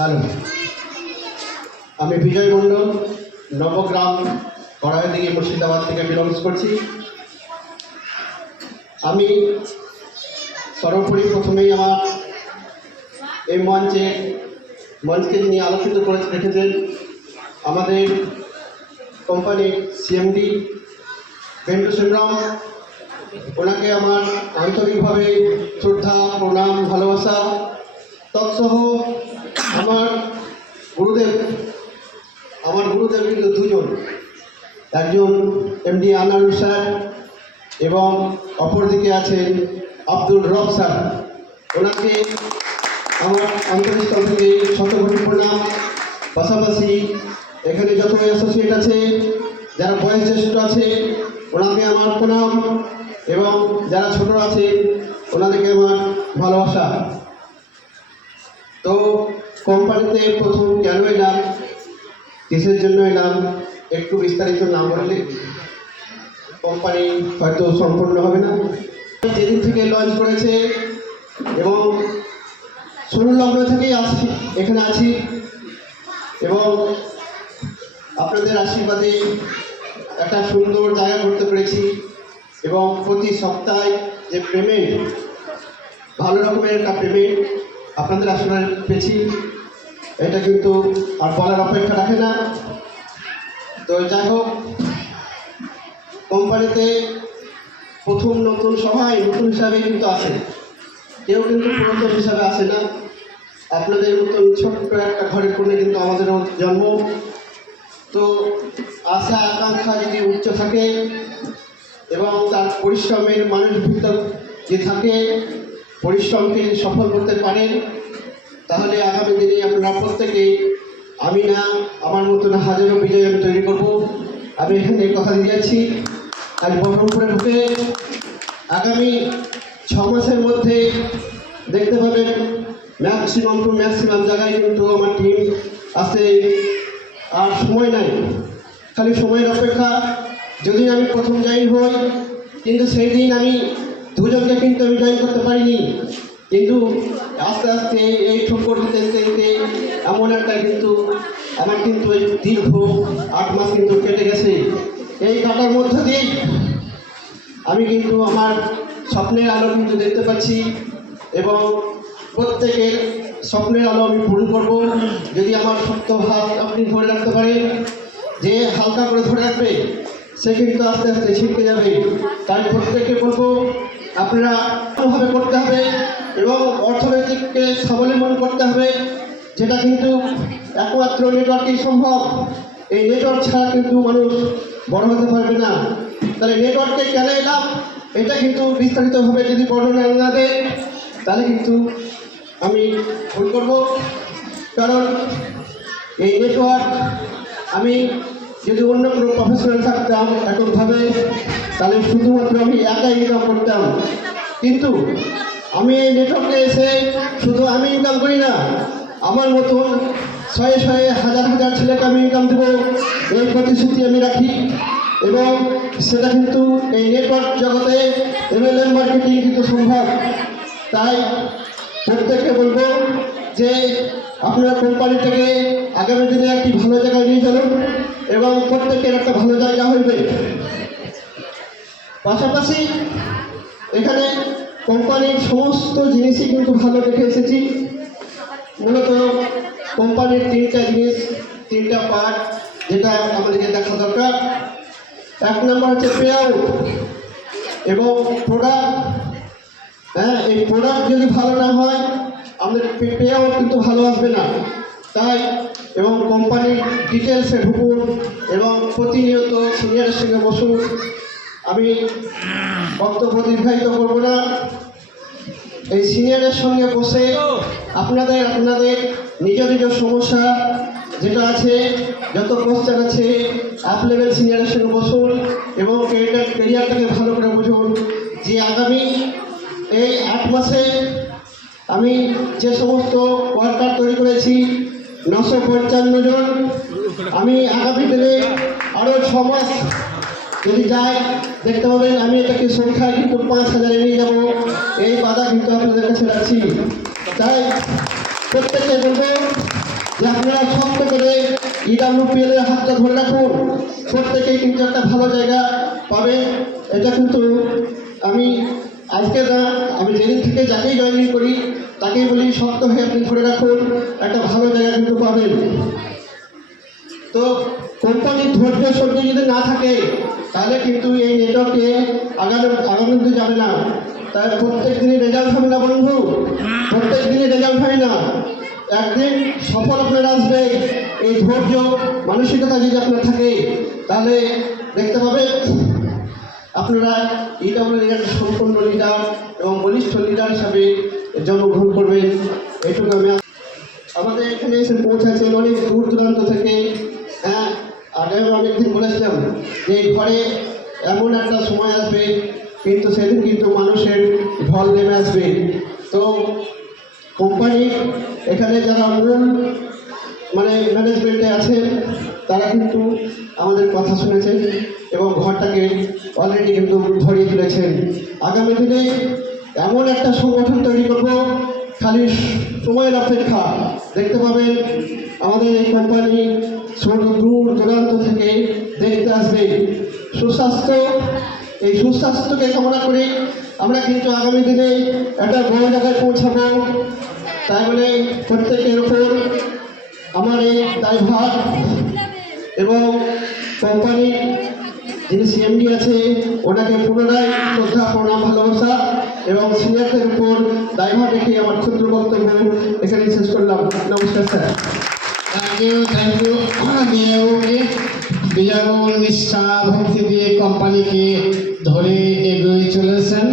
Hello, আমি বিজয় মণ্ডল, নবগ্রাম কড়াইদিঘি মুর্শিদাবাদ থেকে belongs করছি। আমি সর্বোপরি প্রথমেই আমার এই মঞ্চকে যিনি আলোচিত করে রেখেছেন আমাদের কোম্পানির সিএমডি বেন্টু সংগ্রাম, ওনাকে আমার আন্তরিকভাবে শ্রদ্ধা, প্রণাম, ভালোবাসা। তৎসহ আমার গুরুদেব কিন্তু দুজন, একজন এমডি আনারুল স্যার এবং অপরদিকে আছেন আব্দুল রব স্যার। ওনাকে আমার আন্তরিকস্থল থেকে শতকোটি প্রণাম। পাশাপাশি এখানে যত অ্যাসোসিয়েট আছে, যারা বয়স জ্যেষ্ঠ আছে, ওনাকে আমার প্রণাম, এবং যারা ছোট আছে ওনাদেরকে আমার ভালোবাসা। তো কোম্পানিতে প্রথম কেন এলাম, কিসের জন্য এলাম, একটু বিস্তারিত না বললে কোম্পানি হয়তো সম্পূর্ণ হবে না। যেদিন থেকে লঞ্চ করেছে এবং শুরু লগ্ন থেকেই এখানে আছি, এবং আপনাদের আশীর্বাদে একটা সুন্দর জায়গা করতে পেরেছি, এবং প্রতি সপ্তাহে যে পেমেন্ট, ভালো রকমের একটা পেমেন্ট আপনাদের আশীর্বাদ পেয়েছি, এটা কিন্তু আর বলার অপেক্ষা রাখে না। তো যাই হোক, কোম্পানিতে প্রথম নতুন সবাই নতুন হিসাবে কিন্তু আসে, কেউ কিন্তু পুরাতন হিসাবে আসে না। আপনাদের মতন ছোট্ট একটা ঘরের কোণে কিন্তু আমাদের জন্ম। তো আশা আকাঙ্ক্ষা যদি উচ্চ থাকে এবং তার পরিশ্রমের মানুষভূত যে থাকে, পরিশ্রমকে সফল করতে পারেন, তাহলে আগামী দিনে আপনারা প্রত্যেকেই, আমি না আমার মতন হাজারো বিজয় আমি তৈরি করব। আমি এখানে কথা দিয়ে যাচ্ছি, আজ বহরমপুরে ঢুকে আগামী 6 মাসের মধ্যে দেখতে পাবেন ম্যাক্সিমাম জায়গায় কিন্তু আমার টিম আছে। আর সময় নাই, খালি সময়ের অপেক্ষা। যদি আমি প্রথম জয়েন হই, কিন্তু সেই দিন আমি দুজনকে কিন্তু আমি জয়েন করতে পারিনি, কিন্তু আস্তে আস্তে এই ঠোকর দিতে এমন একটা কিন্তু আমার কিন্তু এই দীর্ঘ 8 মাস কিন্তু কেটে গেছে। এই কাটার মধ্য দিয়েই আমি কিন্তু আমার স্বপ্নের আলো কিন্তু দেখতে পাচ্ছি, এবং প্রত্যেকের স্বপ্নের আলো আমি পূরণ করব। যদি আমার শক্ত হাত আপনি ধরে রাখতে পারেন, যে হালকা করে ধরে রাখবে সে কিন্তু আস্তে আস্তে ছিটকে যাবে। তাই প্রত্যেককে বলবো, আপনারা ভাবে করতে হবে এবং অর্থনৈতিককে স্বাবলম্বন করতে হবে, যেটা কিন্তু একমাত্র নেটওয়ার্কেই সম্ভব। এই নেটওয়ার্ক ছাড়া কিন্তু মানুষ বড় হতে পারবে না। তাহলে নেটওয়ার্কে কেন এলাম, এটা কিন্তু বিস্তারিতভাবে যদি বর্ণনা না দেয় তাহলে কিন্তু আমি ভুল করব। কারণ এই নেটওয়ার্ক, আমি যদি অন্য কোনো প্রফেশনাল থাকতাম এককভাবে, তাহলে শুধুমাত্র আমি একাই ইনকাম করতাম। কিন্তু আমি এই নেটওয়ার্কে এসে শুধু আমি ইনকাম করি না, আমার মতন শয়ে হাজার ছেলেকে আমি ইনকাম দেবো, এই প্রতিশ্রুতি আমি রাখি। এবং সেটা কিন্তু এই নেটওয়ার্ক জগতে MLM মার্কেটিং কিন্তু সম্ভব। তাই প্রত্যেককে বলবো যে আপনার কোম্পানিটাকে আগামী দিনে একটি ভালো জায়গায় নিয়ে চলুন, এবং প্রত্যেকের একটা ভালো জায়গা হইবে। পাশাপাশি এখানে কোম্পানির সমস্ত জিনিসই কিন্তু ভালো রেখে এসেছি। মূলত কোম্পানির 3টা জিনিস, 3টা পার্ট যেটা আমাদেরকে দেখা দরকার। 1 নম্বর হচ্ছে পে আউট এবং প্রোডাক্ট। এই প্রোডাক্ট যদি ভালো না হয়, আমাদের পে আউট কিন্তু ভালো আসবে না। তাই এবং কোম্পানির ডিটেলসে ঢুকুন এবং প্রতিনিয়ত সিনিয়রের সঙ্গে বসুন। আমি বক্তব্য দীর্ঘায়িত করব না। এই সিনিয়রের সঙ্গে বসে আপনাদের নিজ সমস্যা যেটা আছে, যত কোশ্চেন আছে, আপ লেভেল সিনিয়রের সঙ্গে বসুন এবং কেরিয়ারটাকে ভালো করে বুঝুন। যে আগামী এই 8 মাসে আমি যে সমস্ত ওয়ার্কার তৈরি করেছি 955 জন, আমি আগামী দিনে আরও 6 মাস যদি যায়, দেখতে পাবেন আমি এটাকে সংখ্যায় কিন্তু 5000 নিয়ে যাব। এই বাধা কিন্তু আপনাদের কাছে রাখছি। তাই প্রত্যেকে বলবো যে আপনারা শক্ত করে ইডাব্লিউপিএল এর হাতটা ধরে রাখুন, প্রত্যেকেই কিন্তু একটা ভালো জায়গা পাবে। এটা কিন্তু আমি আজকে না, আমি যেদিন থেকে যাকেই জয়েনিং করি তাকেই বলি শক্ত হয়ে আপনি ধরে রাখুন, একটা ভালো জায়গা কিন্তু পাবেন। তো কোম্পানির ধৈর্য সহ্য যদি না থাকে তাহলে কিন্তু এই নেটওয়ার্কে আগামী দিন যাবে না। তাই প্রত্যেক দিনই রেজাল্ট হবে না বন্ধু, প্রত্যেক দিনই রেজাল্ট হয় না। একদিন সফল আপনার আসবে, এই ধৈর্য মানসিকতা যদি আপনার থাকে তাহলে দেখতে পাবে আপনারা ইডাব্লিউএল এর সম্পূর্ণ লিডার এবং বলিষ্ঠ লিডার হিসাবে জন্মগ্রহণ করবেন। এটুকু আমি আমাদের এখানে এসে পৌঁছাচ্ছেন অনেক দূর দূরান্ত থেকে। হ্যাঁ, আগেও অনেকদিন বলেছিলাম যে ঘরে এমন একটা সময় আসবে, কিন্তু সেদিন কিন্তু মানুষের ঢল নেমে আসবে। তো কোম্পানি এখানে যারা মূল ম্যানেজমেন্টে আছেন তারা কিন্তু আমাদের কথা শুনেছেন এবং ঘরটাকে অলরেডি কিন্তু ধরিয়ে তুলেছেন। আগামী দিনে এমন একটা সংগঠন তৈরি করব, খালি সময়ের অপেক্ষা। দেখতে পাবেন আমাদের এই কোম্পানি শুধু দূর দূরান্ত থেকে দেখতে আসবে। সুস্বাস্থ্য, এই সুস্বাস্থ্যকে কামনা করি আমরা কিন্তু আগামী দিনে একটা বড় জায়গায় পৌঁছাবো। তাই বলে প্রত্যেকের ওপর আমার এই দায়ভার এবং কোম্পানির যিনি সিএমডি আছে ওনাকে পুনরায় শ্রদ্ধা প্রণাম ভালোবাসা এবং সিনিয়রদের উপর দায়ভার রেখে আমার ক্ষুদ্র বক্তব্য এখানে শেষ করলাম। নমস্কার স্যার। থ্যাংক ইউ নিয়োগে বিজয়মোহন মিশ্রা ভক্তি দিয়ে কোম্পানিকে ধরে এগিয়ে চলেছেন।